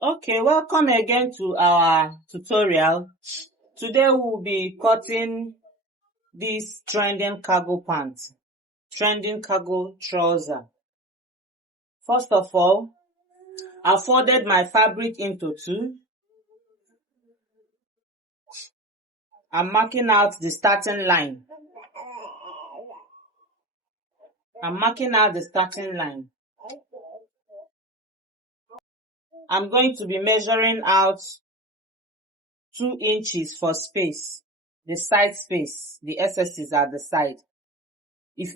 Okay, welcome again to our tutorial. Today we'll be cutting this trending cargo pants, trending cargo trouser. First of all, I folded my fabric into two. I'm marking out the starting line. I'm going to be measuring out 2 inches for space, the side space, the excesses at the side.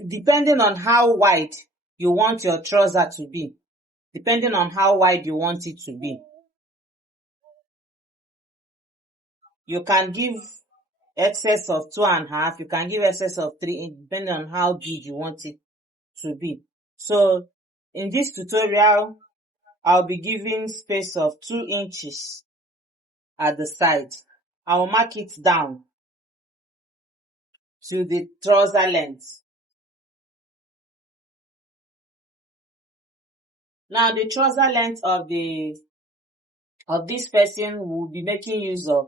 Depending on how wide you want your trouser to be, depending on how wide you want it to be, you can give excess of 2.5, you can give excess of 3, depending on how big you want it to be. So in this tutorial, I'll be giving space of 2 inches at the side. I will mark it down to the trouser length. Now the trouser length of this person will be making use of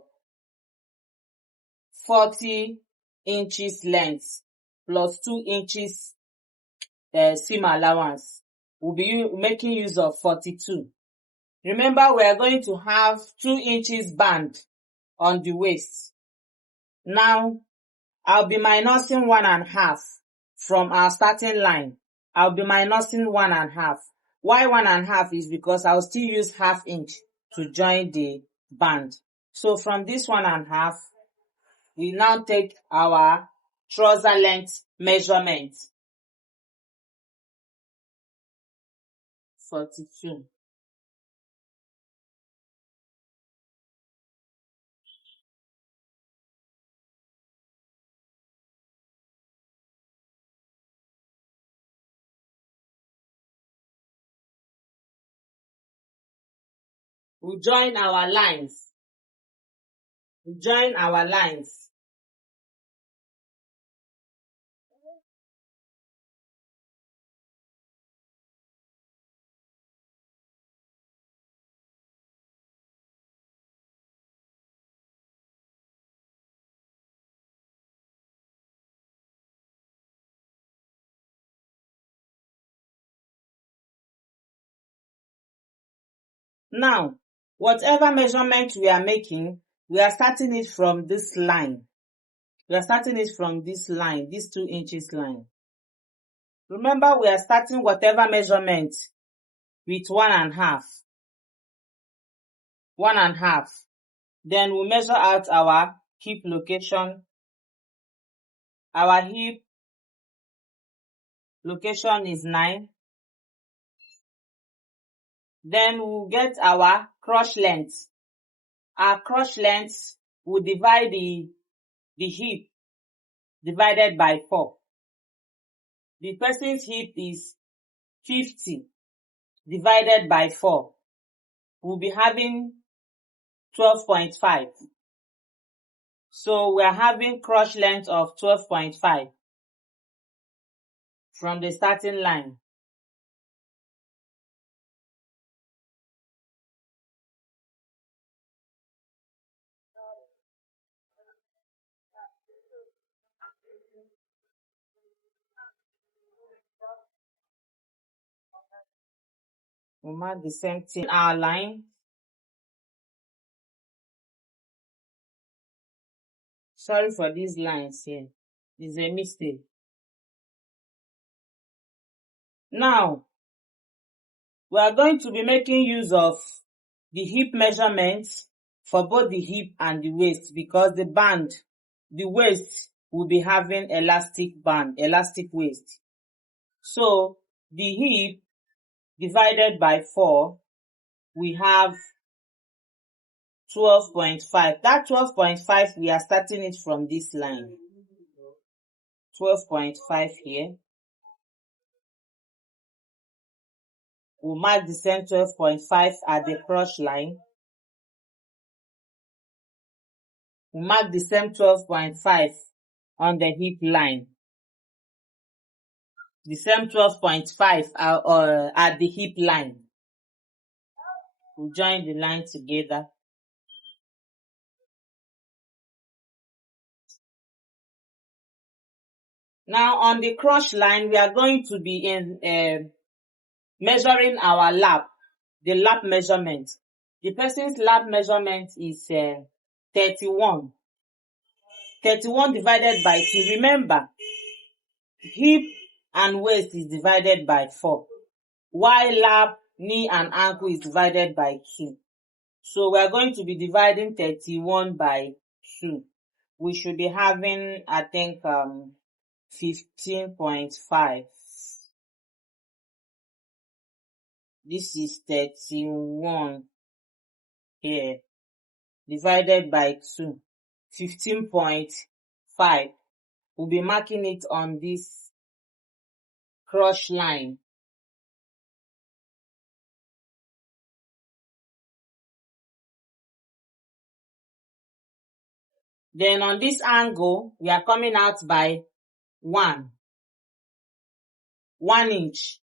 40 inches length plus 2 inches seam allowance. We'll be making use of 42. Remember, we are going to have 2 inches band on the waist. Now, I'll be minusing 1.5 from our starting line. I'll be minusing 1.5. Why 1.5 is because I'll still use 1/2 inch to join the band. So from this 1.5, we now take our trouser length measurement. 42. We join our lines. Now, whatever measurement we are making, we are starting it from this line. This 2 inches line. Remember, we are starting whatever measurement with 1.5. Then we measure out our hip location. Our hip location is 9. Then we'll get our crotch length. Our crotch length will divide the hip divided by 4. The person's hip is 50 divided by 4. We'll be having 12.5. So we are having crotch length of 12.5 from the starting line. We mark the same thing in our line. Sorry for these lines here. It's a mistake. Now, we are going to be making use of the hip measurements for both the hip and the waist, because the waist will be having elastic waist. So the hip divided by 4, we have 12.5. That 12.5, we are starting it from this line. 12.5 here. We'll mark the same 12.5 at the crotch line. We'll mark the same 12.5 on the hip line. The same 12.5 at the hip line. We'll join the line together. Now on the cross line, we are going to be measuring our lap, the lap measurement. The person's lap measurement is 31. 31 divided by 2. Remember, hip and waist is divided by 4, while lap, knee and ankle is divided by 2. So we are going to be dividing 31 by 2. We should be having, I think, 15.5. This is 31 here, divided by 2. 15.5. We'll be marking it on this cross line. Then on this angle, we are coming out by 1 inch.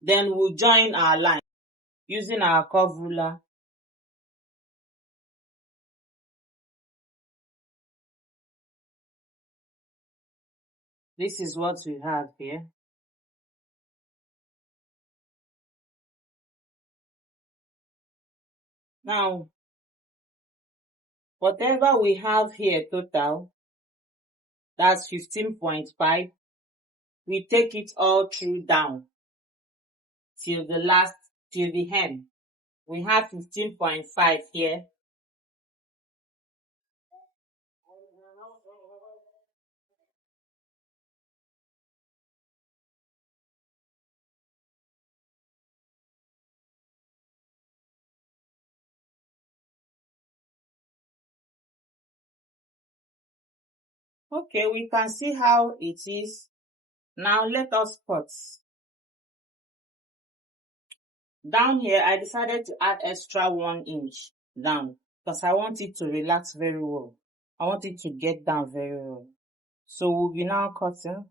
Then we'll join our line using our curve ruler. This is what we have here. Now, whatever we have here total, that's 15.5, we take it all through down till the hem. We have 15.5 here. Okay, we can see how it is. Now let us cut. Down here, I decided to add extra 1 inch down because I want it to relax very well. I want it to get down very well. So we'll be now cutting.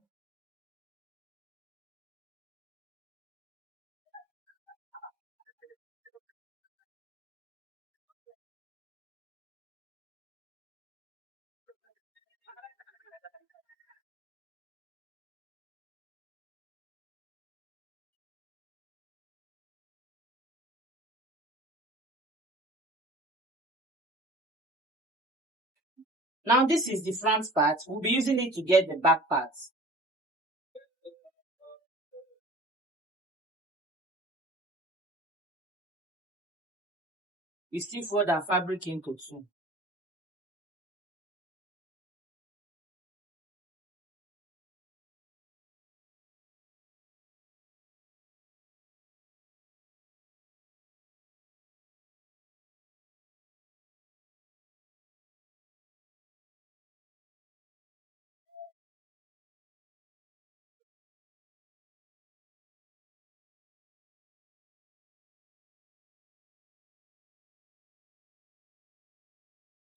Now this is the front part. We'll be using it to get the back part. We still fold our fabric into 2.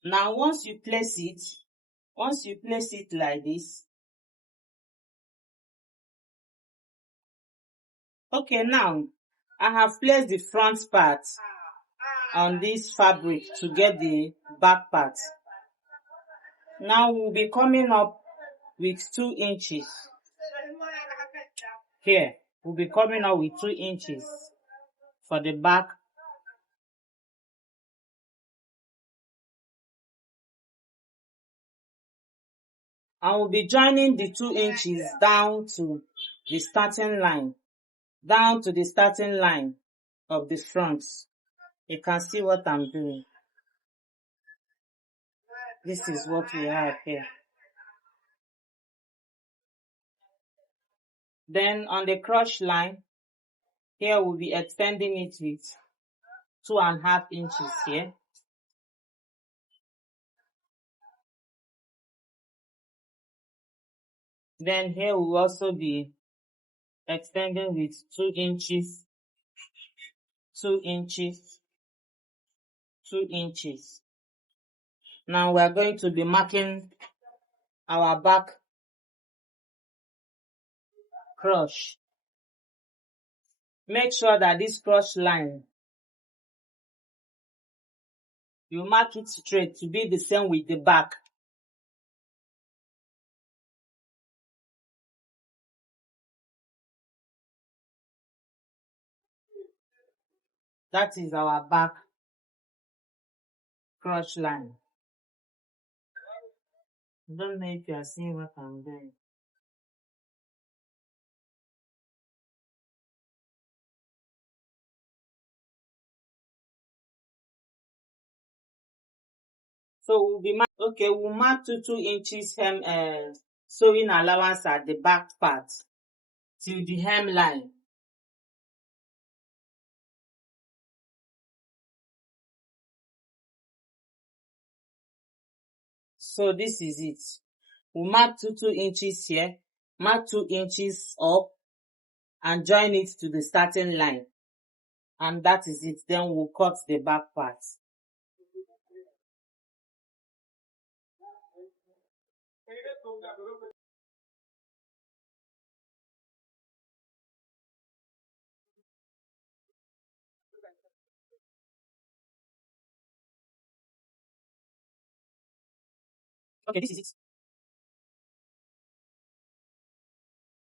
Now once you place it like this. Okay, now I have placed the front part on this fabric to get the back part. Now we'll be coming up with 2 inches. Here, we'll be coming up with 2 inches for the back. And we'll be joining the 2 inches down to the starting line. Down to the starting line of the front. You can see what I'm doing. This is what we have here. Then on the crotch line, here we'll be extending it with 2.5 inches here. Then here we'll also be extending with 2 inches, 2 inches, 2 inches. Now we are going to be marking our back cross. Make sure that this cross line You mark it straight to be the same with the back. That is our back crotch line. I don't know if you are seeing what I'm doing. So we'll mark 2 inches hem sewing allowance at the back part till the hem line. So this is it. We'll mark 2 inches here, mark 2 inches up, and join it to the starting line. And that is it. Then we'll cut the back part. Okay, this is it.